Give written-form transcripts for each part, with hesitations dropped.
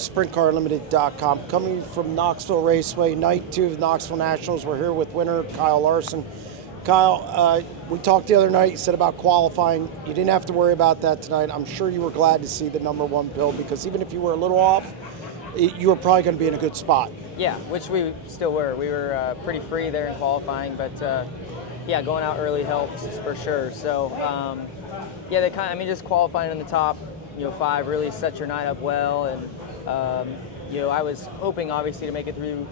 SprintCarLimited.com. Coming from Knoxville Raceway, night 2 of the Knoxville Nationals. We're here with winner Kyle Larson. Kyle, we talked the other night. You said about qualifying. You didn't have to worry about that tonight. I'm sure you were glad to see the #1 pill, because even if you were a little off, you were probably going to be in a good spot. Yeah, which we still were. We were pretty free there in qualifying, but yeah, going out early helps for sure. So yeah, just qualifying in the top, 5 really set your night up well, and I was hoping obviously to make it through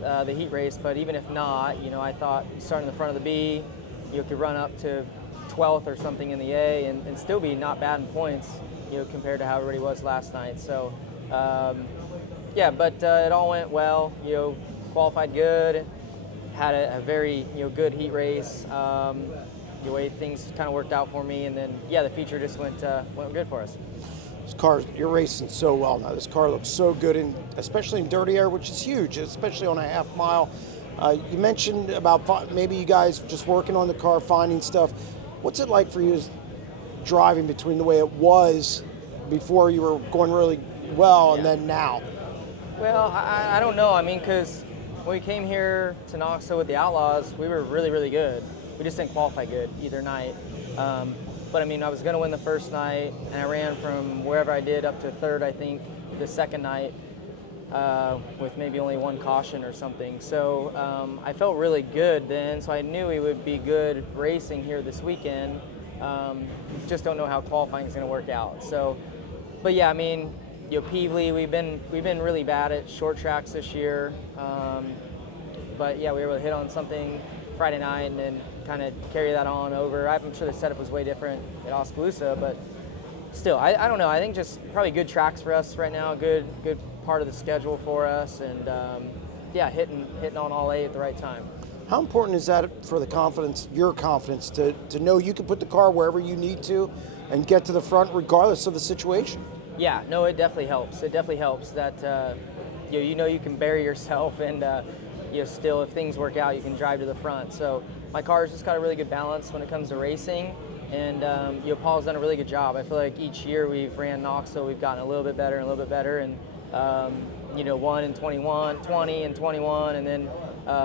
the heat race, but even if not, I thought starting in the front of the B, you could run up to 12th or something in the A and still be not bad in points, compared to how everybody was last night. So yeah, but it all went well. Qualified good, had a very good heat race. The way things kind of worked out for me, and then yeah, the feature just went good for us. This car, you're racing so well now. This car looks so good, especially in dirty air, which is huge, especially on a half mile. You mentioned about maybe you guys just working on the car, finding stuff. What's it like for you driving between the way it was before you were going really well and then now? Well, I don't know. Because when we came here to Knoxville with the Outlaws, we were really, really good. We just didn't qualify good either night. But I was going to win the first night, and I ran from wherever I did up to 3rd, I think, the second night, with maybe only 1 caution or something. So I felt really good then, so I knew we would be good racing here this weekend. Just don't know how qualifying is going to work out. So, but yeah, Peevely, we've been really bad at short tracks this year. But yeah, we were able to hit on something Friday night and then kind of carry that on over. I'm sure the setup was way different at Oskaloosa, but still, I don't know. I think just probably good tracks for us right now, good part of the schedule for us, and yeah, hitting on all 8 at the right time. How important is that for the confidence, your confidence, to know you can put the car wherever you need to and get to the front regardless of the situation? Yeah, no, it definitely helps. It definitely helps that you can bury yourself, and still, if things work out, you can drive to the front. So my car's just got a really good balance when it comes to racing, and Paul's done a really good job. I feel like each year we've ran Knoxville, we've gotten a little bit better and a little bit better, and won in 21, 20 and 21, and then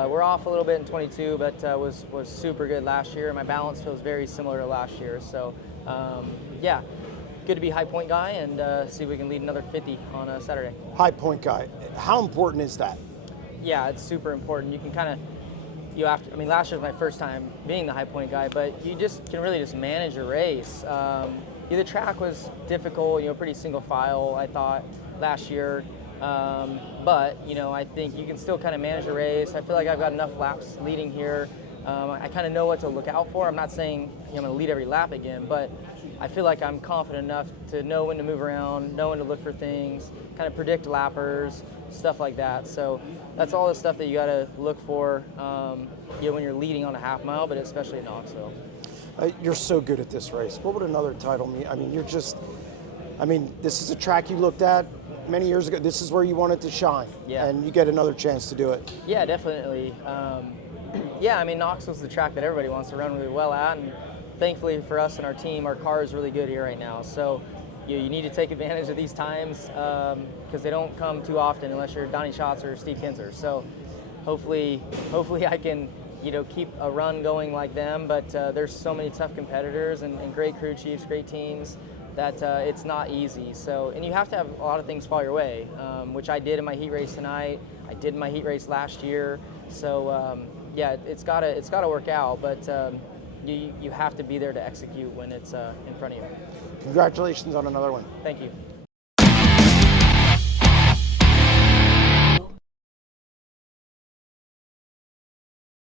we're off a little bit in 22, but was super good last year, and my balance feels very similar to last year. So yeah, good to be high point guy, and see if we can lead another 50 on Saturday. High point guy, how important is that? Yeah, it's super important. You can kind of, last year was my first time being the high point guy, but you just can really just manage your race. The track was difficult, pretty single file, I thought, last year. But, I think you can still kind of manage a race. I feel like I've got enough laps leading here. I kind of know what to look out for. I'm not saying I'm going to lead every lap again, but I feel like I'm confident enough to know when to move around, know when to look for things, kind of predict lappers, stuff like that. So that's all the stuff that you got to look for when you're leading on a half mile, but especially in Knoxville. You're so good at this race. What would another title mean? This is a track you looked at many years ago. This is where you wanted to shine, and you get another chance to do it. Yeah, definitely. Yeah, Knoxville's the track that everybody wants to run really well at, and thankfully for us and our team, our car is really good here right now. So you need to take advantage of these times, because they don't come too often unless you're Donnie Schatz or Steve Kinzer. So hopefully I can keep a run going like them. But there's so many tough competitors and great crew chiefs, great teams, that it's not easy. So, and you have to have a lot of things fall your way, which I did in my heat race tonight. I did in my heat race last year. So yeah, it's gotta work out, but you have to be there to execute when it's in front of you. Congratulations on another one. Thank you.